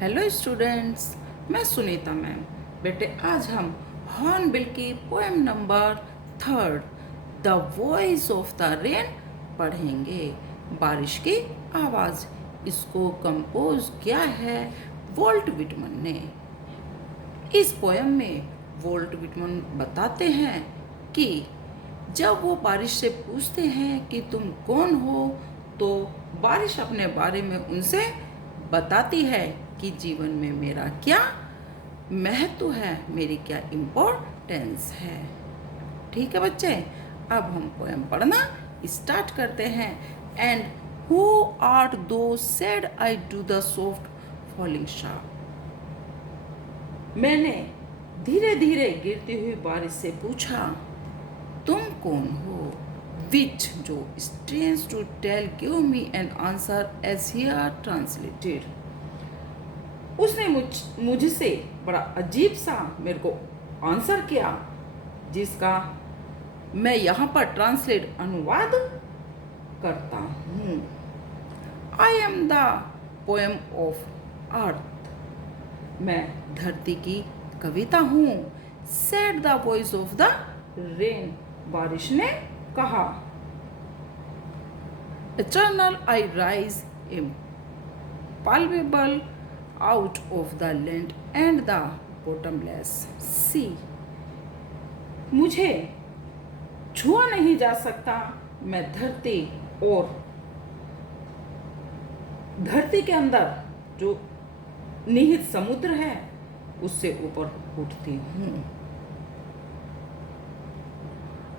Hello students, मैं Sunita ma'am. बेटे आज हम हॉर्नबिल की poem number 3 the voice of the rain पढ़ेंगे। बारिश की आवाज़। इसको कंपोज किया है वॉल्ट विटमन ने। इस पोएम में वॉल्ट विटमन बताते हैं कि जब वो बारिश से पूछते हैं कि तुम कौन हो, तो बारिश अपने बारे में उनसे बताती है कि जीवन में मेरा क्या महत्व है, मेरी क्या इम्पोर्टेंस है। ठीक है बच्चे, अब हम पोएम पढ़ना स्टार्ट करते हैं। एंड हु आर्ट दो said I do the soft falling shower. मैंने धीरे धीरे गिरती हुई बारिश से पूछा, तुम कौन हो? विच जो strange to tell give me an answer as here translated. उसने मुझसे बड़ा अजीब सा मेरे को आंसर किया, जिसका मैं यहाँ पर ट्रांसलेट अनुवाद करता हूँ। I am the poem of earth. मैं धरती की कविता हूँ। Said the voice of the rain. बारिश ने कहा। Eternal I rise impalpable out of the land and the bottomless sea। मुझे छुआ नहीं जा सकता। मैं धरती और धरती के अंदर जो निहित समुद्र है उससे ऊपर उठती हूँ।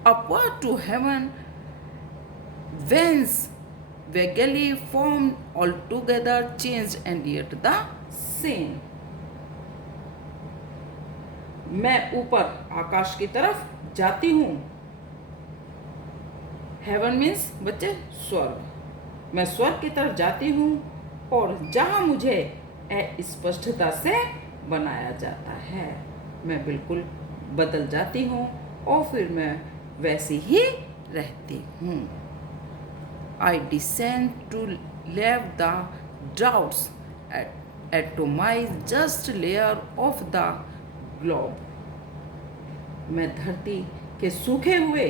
Upward to heaven whence vaguely formed altogether changed and yet the same। मैं ऊपर आकाश की तरफ जाती हूँ। हेवन मीन्स बच्चे स्वर्ग। मैं स्वर्ग की तरफ जाती हूँ और जहाँ मुझे अस्पष्टता से बनाया जाता है, मैं बिल्कुल बदल जाती हूँ और फिर मैं वैसी ही रहती हूँ। I descend to leave the droughts at my just layer of the globe। मैं धरती के सूखे हुए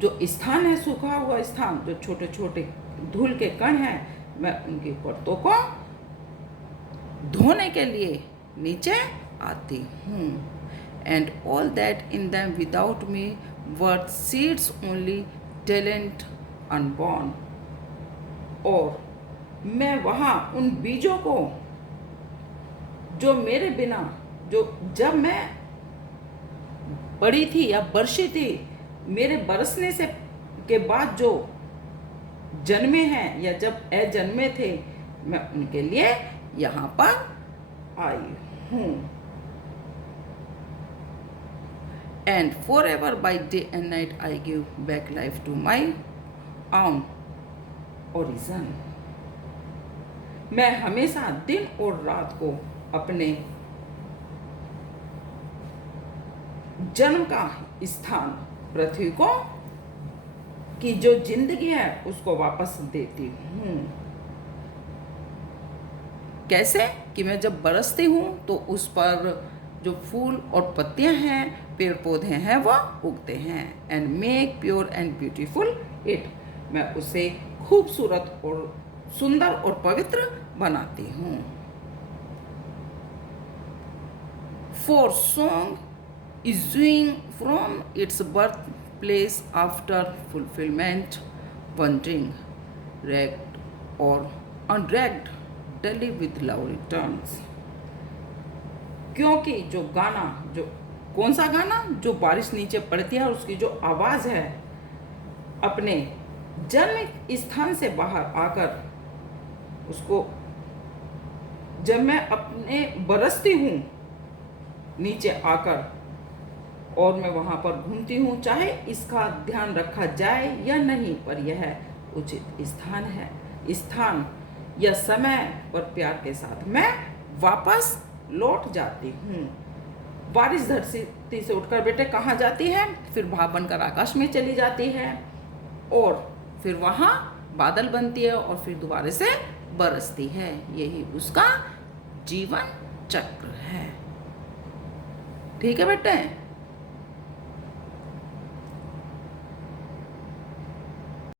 जो स्थान है, सूखा हुआ स्थान, जो छोटे छोटे धूल के कण हैं, मैं उनकी परतों को धोने के लिए नीचे आती हूँ। And all that in them without me were seeds only, talent unborn. और मैं वहाँ उन बीजों को जो मेरे बिना, जो जब मैं बड़ी थी या बरसी थी, मेरे बरसने से के बाद जो जन्मे हैं या जब अजन्मे थे, मैं उनके लिए यहाँ पर आई हूँ। And forever by day and night I give back life to my own origin। मैं हमेशा दिन और रात को अपने जन्म का स्थान, पृथ्वी को की जो जिंदगी है उसको वापस देती हूँ। कैसे कि मैं जब बरसती हूँ तो उस पर जो फूल और पत्तियां हैं, पेड़ पौधे हैं, वह उगते हैं। And make pure and beautiful it. मैं उसे खूबसूरत और सुंदर और पवित्र बनाती हूँ। For song issuing from its birthplace after fulfillment, wandering, ragged or unragged, daily with love returns। क्योंकि जो गाना, जो कौन सा गाना, जो बारिश नीचे पड़ती है और उसकी जो आवाज़ है, अपने जन्म स्थान से बाहर आकर उसको जब मैं अपने बरसती हूँ नीचे आकर और मैं वहाँ पर घूमती हूँ, चाहे इसका ध्यान रखा जाए या नहीं, पर यह उचित स्थान है। स्थान या समय पर प्यार के साथ मैं वापस लौट जाती हूँ। बारिश धरती से उठकर बेटे कहाँ जाती है? फिर भाप बनकर आकाश में चली जाती है और फिर वहाँ बादल बनती है और फिर दोबारा से बरसती है। यही उसका जीवन चक्र है। ठीक है बेटे।